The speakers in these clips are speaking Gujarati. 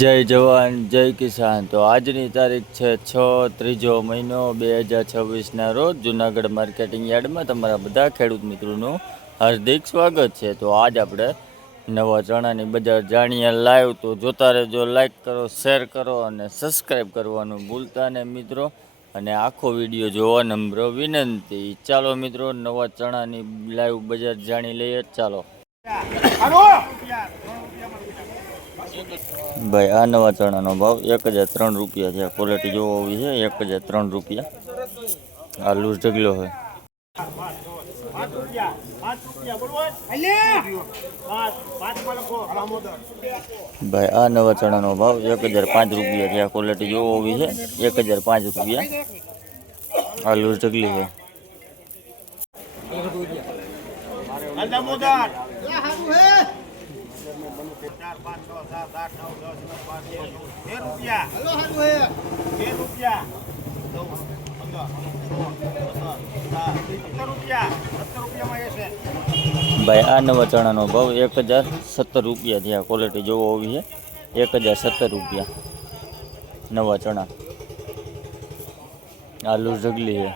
જય જવાન જય કિસાન। તો આજની તારીખ છે 6 ત્રીજો મહિનો 2026ના રોજ જૂનાગઢ માર્કેટિંગ યાર્ડમાં તમારા બધા ખેડૂત મિત્રોનું હાર્દિક સ્વાગત છે। તો આજ આપણે નવા ચણાની બજાર જાણીએ લાઈવ। તો જોતા રહેજો, લાઈક કરો, શેર કરો અને સબસ્ક્રાઈબ કરવાનું ભૂલતા નહીં મિત્રો। અને આખો વિડીયો જોવા નમ્ર વિનંતી। ચાલો મિત્રો, નવા ચણાની લાઈવ બજાર જાણી લઈએ। ચાલો ભાઈ, આ નવા ચણાનો ભાવ 1003 રૂપિયા છે। ક્વોલિટી જોવો હોવી છે 1003 રૂપિયા। આ લૂઝ ઢગલો છે ભાઈ। આ નવા ચણાનો ભાવ 1005 રૂપિયા છે। ક્વોલિટી જોવો હોવી છે 1005 રૂપિયા। આ લૂઝ ઢગલી છે ભાઈ। આ નવા ચણાનો ભાવ 1017 રૂપિયા છે। ક્વોલિટી જોવો હોવી છે 1017 રૂપિયા નવા ચણા। આ લૂઝ ઢગલી છે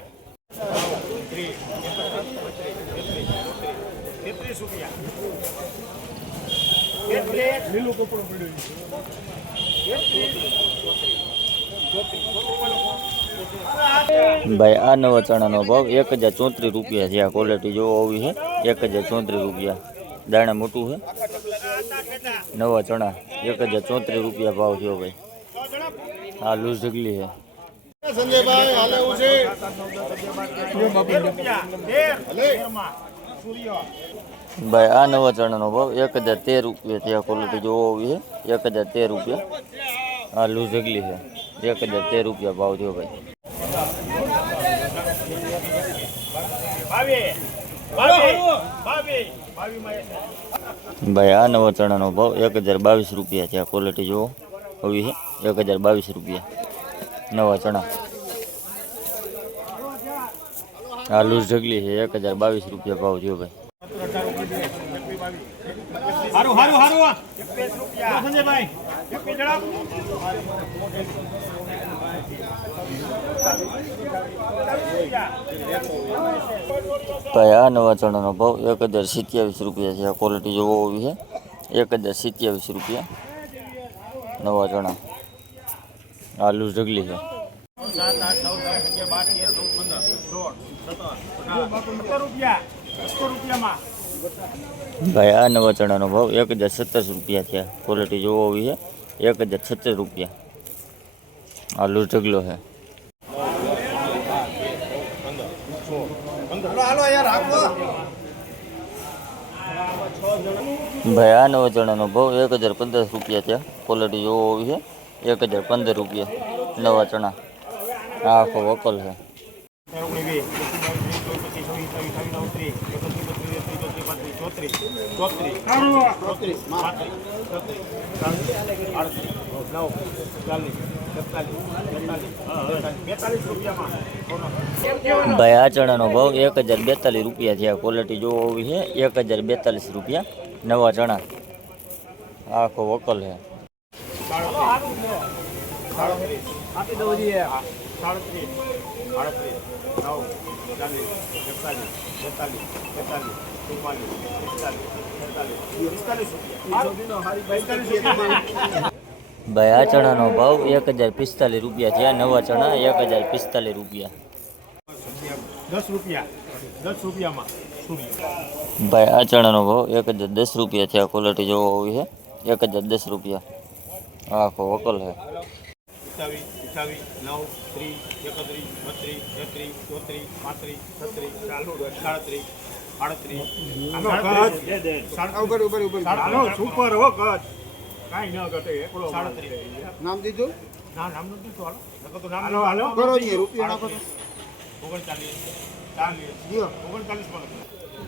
ભાઈ। આ નવા ચણાનો ભાવ 1034 રૂપિયા છે। આ ક્વોલિટી જોવો હોવી છે 1034 રૂપિયા। દાણા મોટું છે નવા ચણા 1034 રૂપિયા ભાવ થયો ભાઈ। આ લૂઝ ઢગલી છે ભાઈ। આ નવા ચણાનો ભાવ 1013 રૂપિયા છે। આ ક્વોલિટી જોવો હોવી છે 1013 રૂપિયા। આ લૂઝ ઢગલી છે 1013 રૂપિયા ભાવ થયો ભાઈ। ભાઈ, આ નવા ચણાનો ભાવ 1022 રૂપિયા છે। આ ક્વોલિટી જોવો હોવી છે 1022 રૂપિયા નવા ચણા। આ લૂઝ ઢગલી છે 1022 રૂપિયા ભાવ થયો ભાઈ। ભાઈ, આ નવા ચણાનો ભાવ 1027 રૂપિયા છે। આ ક્વોલિટી જોવો હોવી છે 1027 રૂપિયા નવા ચણા। આ લૂઝ ઢગલી છે ભાઈ। આ નવા ચણાનો ભાવ 1017 રૂપિયા છે। ક્વોલિટી જોવો હોવી છે 1017 રૂપિયા। આ લૂઝ ઢગલો છે ભાઈ। આ નવા ચણાનો ભાવ 1015 રૂપિયા છે। ક્વોલિટી જોવો હોવી છે 1015 રૂપિયા નવા ચણા। આ આખો વકલ છે ભાઈ। આ ચણાનો ભાવ 1042 રૂપિયા છે। ક્વોલિટી જોવો હોવી છે 1042 રૂપિયા નવા ચણા। આખો વકલ છે ભાઈ। આ ચણાનો ભાવ 1045 રૂપિયા છે। નવા ચણા 1045 રૂપિયા। 10 રૂપિયા ભાઈ। આ ચણાનો ભાવ 1010 રૂપિયા છે। ક્વોલિટી જોવો હોવી છે 1010 રૂપિયા। આખો વકલ છે નામ દીધું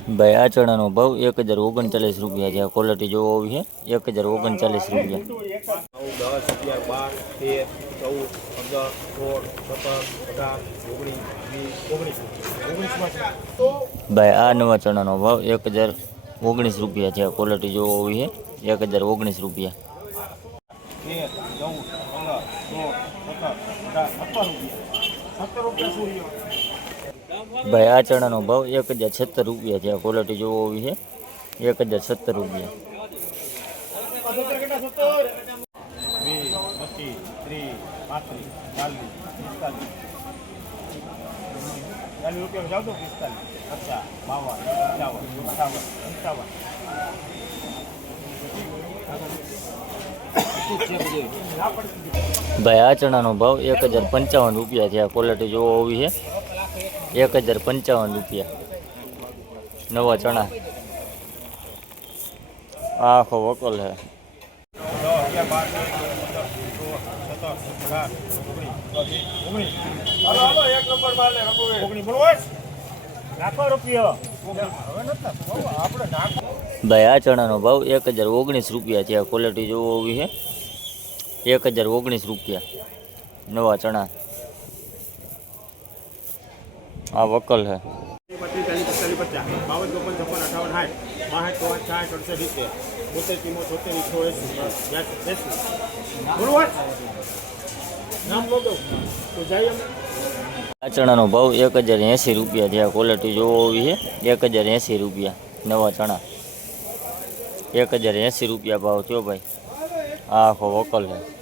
ભાઈ। આ ચણાનો ભાવ 1039 રૂપિયા છે। ક્વોલિટી જોવો હોવી છે 1039 રૂપિયા। 10, 11, 12, 13, 14, 15, 16, 17, 18, 19, 20, 19 ભાઈ। આ નવા ચણાનો ભાવ 1019 રૂપિયા છે। ક્વોલિટી જોવો હોવી છે 1019 રૂપિયા। ભાઈ આ ચણાનો ભાવ 1070 રૂપિયા છે. આ ક્વોલિટી જોવો હોવી છે 1070 રૂપિયા. ભાઈ આ ચણાનો ભાવ 1055 રૂપિયા છે. આ ક્વોલિટી જોવો હોવી છે 1055 રૂપિયા. નવા ચણા આખો વકલ છે. ભાઈ આ ચણાનો ભાવ 1019 રૂપિયા છે. આ ક્વોલિટી જોવો હોવી છે 1019 રૂપિયા. નવા ચણા આ વકલ છે. 52 આ ચણાનો ભાવ 1080 રૂપિયા છે. આ ક્વોલિટી જોવો હોવી છે 1080 રૂપિયા. નવા ચણા 1080 રૂપિયા ભાવ થયો ભાઈ. આખો વકલ છે.